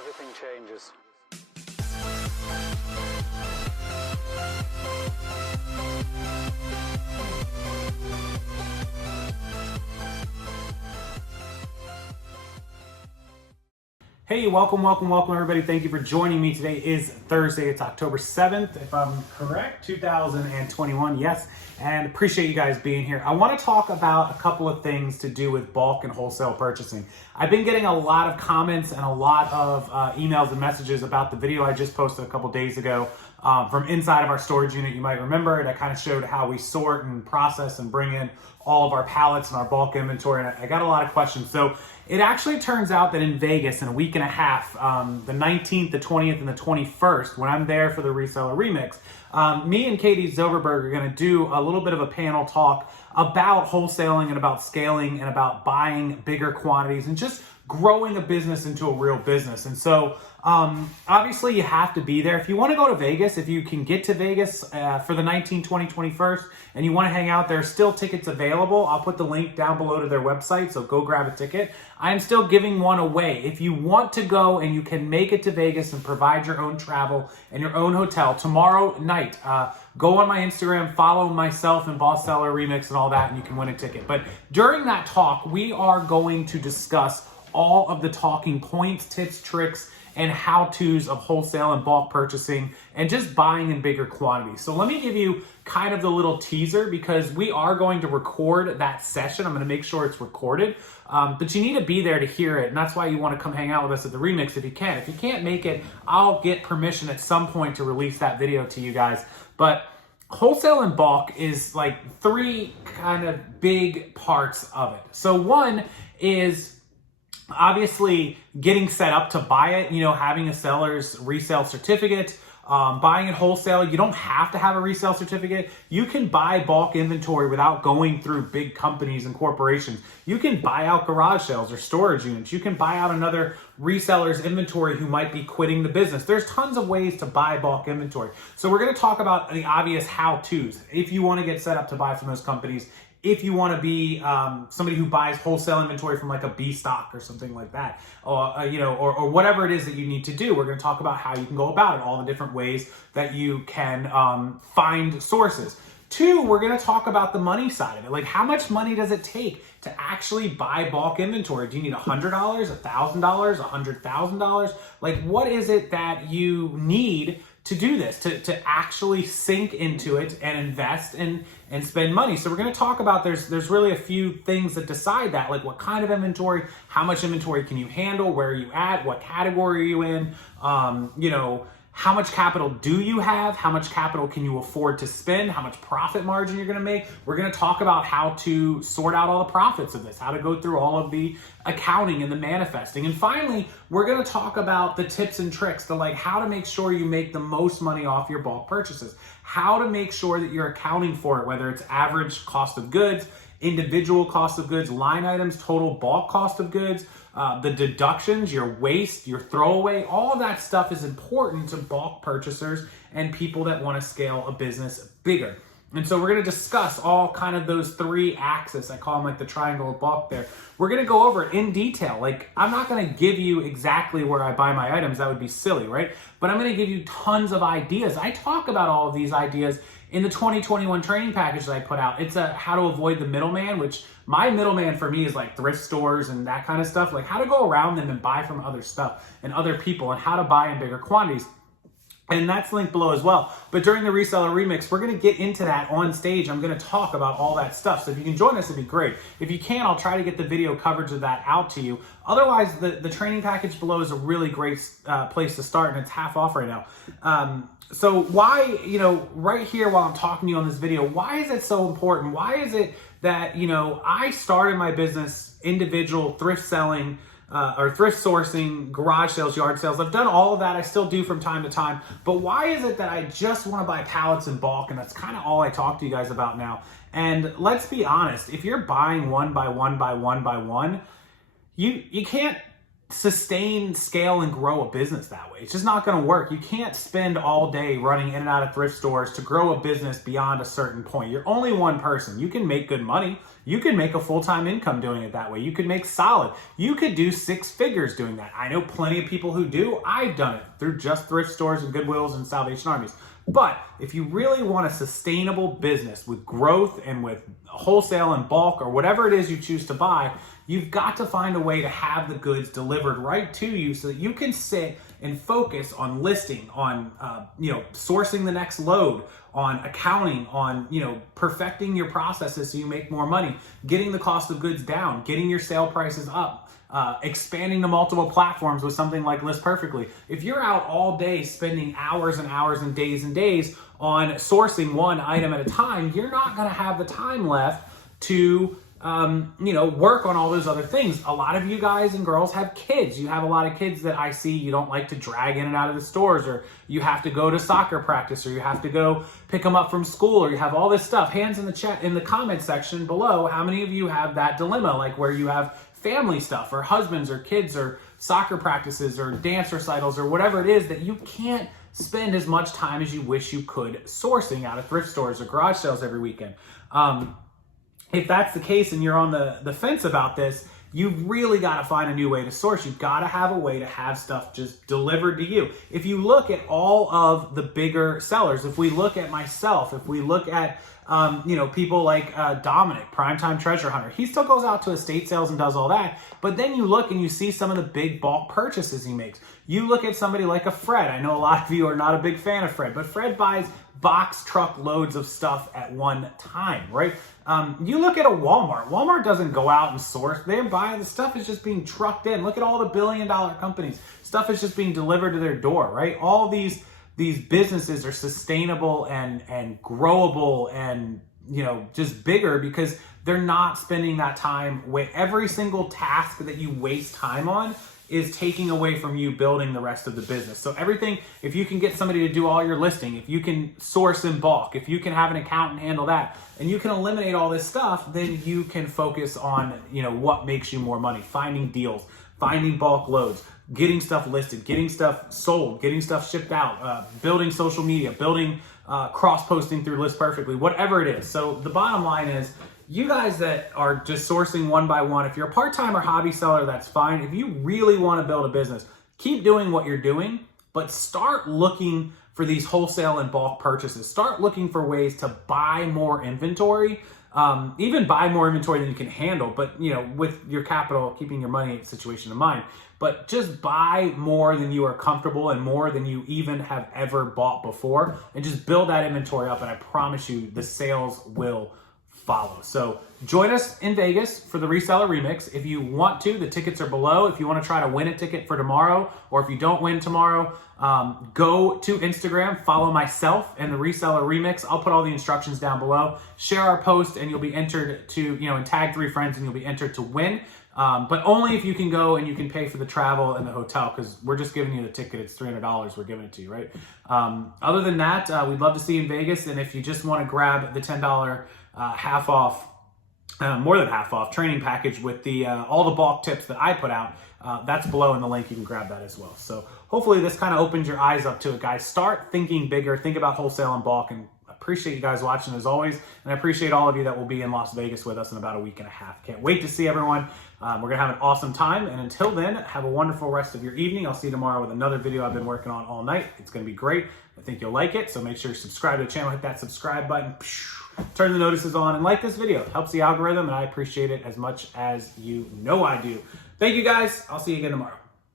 everything changes. Hey, welcome everybody. Thank you for joining me. Today is Thursday. It's October 7th, if I'm correct, 2021. Yes, and appreciate you guys being here. I want to talk about a couple of things to do with bulk and wholesale purchasing. I've been getting a lot of comments and a lot of emails and messages about the video I just posted a couple days ago from inside of our storage unit. You might remember it. I kind of showed how we sort and process and bring in all of our pallets and our bulk inventory, and I got a lot of questions. So it actually turns out that in Vegas in a week and a half, the 19th, the 20th, and the 21st, when I'm there for the Reseller Remix, me and Katie Zilverberg are going to do a little bit of a panel talk about wholesaling and about scaling and about buying bigger quantities and just growing a business into a real business. And so obviously you have to be there. If you want to go to Vegas, if you can get to Vegas for the 19th, 20, 21st, and you want to hang out, there's still tickets available. I'll put the link down below to their website, so go grab a ticket. I'm still giving one away. If you want to go and you can make it to Vegas and provide your own travel and your own hotel tomorrow night, go on my Instagram, follow myself and Boss Seller Remix and all that, and you can win a ticket. But during that talk, we are going to discuss all of the talking points, tips, tricks, and how-tos of wholesale and bulk purchasing and just buying in bigger quantities. So let me give you kind of the little teaser, because we are going to record that session. I'm going to make sure it's recorded, but you need to be there to hear it, and that's why you want to come hang out with us at the Remix if you can. If you can't make it, I'll get permission at some point to release that video to you guys. But wholesale and bulk is like three kind of big parts of it. So one is obviously getting set up to buy it, having a seller's resale certificate, buying it wholesale. You don't have to have a resale certificate. You can buy bulk inventory without going through big companies and corporations. You can buy out garage sales or storage units. You can buy out another reseller's inventory who might be quitting the business. There's tons of ways to buy bulk inventory. So we're going to talk about the obvious how-tos. If you want to get set up to buy from those companies, if you want to be somebody who buys wholesale inventory from like a B stock or something like that, or whatever it is that you need to do, we're going to talk about how you can go about it, all the different ways that you can find sources. Two, we're going to talk about the money side of it. Like, how much money does it take to actually buy bulk inventory? Do you need $100, $1,000, $100,000? Like, what is it that you need to do this, to actually sink into it and invest and spend money? So we're going to talk about, there's really a few things that decide that, like what kind of inventory, how much inventory can you handle, where are you at, what category are you in, how much capital do you have, how much capital can you afford to spend, how much profit margin you're going to make. We're going to talk about how to sort out all the profits of this, how to go through all of the accounting and the manifesting. And finally, we're going to talk about the tips and tricks, how to make sure you make the most money off your bulk purchases, how to make sure that you're accounting for it, whether it's average cost of goods, individual cost of goods, line items, total bulk cost of goods, the deductions, your waste, your throwaway, all of that stuff is important to bulk purchasers and people that want to scale a business bigger. And so we're going to discuss all kind of those three axes. I call them like the triangle of bulk there. We're going to go over it in detail. Like, I'm not going to give you exactly where I buy my items. That would be silly, right? But I'm going to give you tons of ideas. I talk about all of these ideas in the 2021 training package that I put out. It's a how to avoid the middleman, which my middleman for me is like thrift stores and that kind of stuff, like how to go around them and buy from other stuff and other people and how to buy in bigger quantities. And that's linked below as well. But during the Reseller Remix, we're going to get into that on stage. I'm going to talk about all that stuff. So if you can join us, it'd be great. If you can, I'll try to get the video coverage of that out to you. Otherwise, the training package below is a really great place to start, and it's half off right now. So why, right here while I'm talking to you on this video, why is it so important? Why is it that, I started my business, individual thrift selling, or thrift sourcing, garage sales, yard sales. I've done all of that. I still do from time to time. But why is it that I just want to buy pallets in bulk? And that's kind of all I talk to you guys about now. And let's be honest, if you're buying one by one by one by one, you can't sustain, scale, and grow a business that way. It's just not going to work. You can't spend all day running in and out of thrift stores to grow a business beyond a certain point. You're only one person. You can make good money. You could make a full-time income doing it that way. You could make solid. You could do 6 figures doing that. I know plenty of people who do. I've done it through just thrift stores and Goodwills and Salvation Armies. But if you really want a sustainable business with growth and with wholesale and bulk or whatever it is you choose to buy, you've got to find a way to have the goods delivered right to you so that you can sit and focus on listing, on sourcing the next load, on accounting, on perfecting your processes so you make more money, getting the cost of goods down, getting your sale prices up. Expanding to multiple platforms with something like List Perfectly. If you're out all day spending hours and hours and days on sourcing one item at a time, you're not going to have the time left to work on all those other things. A lot of you guys and girls have kids. You have a lot of kids that I see you don't like to drag in and out of the stores, or you have to go to soccer practice, or you have to go pick them up from school, or you have all this stuff. Hands in the chat, in the comment section below, how many of you have that dilemma, like where you have family stuff or husbands or kids or soccer practices or dance recitals or whatever it is that you can't spend as much time as you wish you could sourcing out of thrift stores or garage sales every weekend. If that's the case and you're on the fence about this, you've really got to find a new way to source. You've got to have a way to have stuff just delivered to you. If you look at all of the bigger sellers, if we look at myself, if we look at people like Dominic, Primetime Treasure Hunter, he still goes out to estate sales and does all that. But then you look and you see some of the big bulk purchases he makes. You look at somebody like a Fred. I know a lot of you are not a big fan of Fred, but Fred buys box truck loads of stuff at one time, right? You look at a Walmart. Walmart doesn't go out and source. They're buying, the stuff is just being trucked in. Look at all the billion-dollar companies. Stuff is just being delivered to their door, right? All these businesses are sustainable and growable and just bigger because they're not spending that time with every single task that you waste time on is taking away from you building the rest of the business. So everything, if you can get somebody to do all your listing, if you can source in bulk, if you can have an accountant handle that, and you can eliminate all this stuff, then you can focus on what makes you more money, finding deals, finding bulk loads, getting stuff listed, getting stuff sold, getting stuff shipped out, building social media, building cross-posting through List Perfectly, whatever it is. So the bottom line is, you guys that are just sourcing one by one, if you're a part-time or hobby seller, that's fine. If you really want to build a business, keep doing what you're doing, but start looking for these wholesale and bulk purchases. Start looking for ways to buy more inventory, even buy more inventory than you can handle, but with your capital, keeping your money situation in mind. But just buy more than you are comfortable and more than you even have ever bought before, and just build that inventory up, and I promise you the sales will follow. So join us in Vegas for the Reseller Remix. If you want to, the tickets are below. If you want to try to win a ticket for tomorrow, or if you don't win tomorrow, go to Instagram, follow myself and the Reseller Remix. I'll put all the instructions down below. Share our post and you'll be entered to, and tag 3 friends and you'll be entered to win. But only if you can go and you can pay for the travel and the hotel, because we're just giving you the ticket. It's $300. We're giving it to you, right? Other than that, we'd love to see you in Vegas. And if you just want to grab the $10 half off, more than half off training package with the all the bulk tips that I put out, that's below in the link. You can grab that as well. So hopefully this kind of opens your eyes up to it, guys. Start thinking bigger. Think about wholesale and bulk. And appreciate you guys watching as always. And I appreciate all of you that will be in Las Vegas with us in about a week and a half. Can't wait to see everyone. We're going to have an awesome time. And until then, have a wonderful rest of your evening. I'll see you tomorrow with another video I've been working on all night. It's going to be great. I think you'll like it. So make sure you subscribe to the channel, hit that subscribe button, turn the notices on, and like this video. It helps the algorithm, and I appreciate it as much as you know I do. Thank you, guys. I'll see you again tomorrow.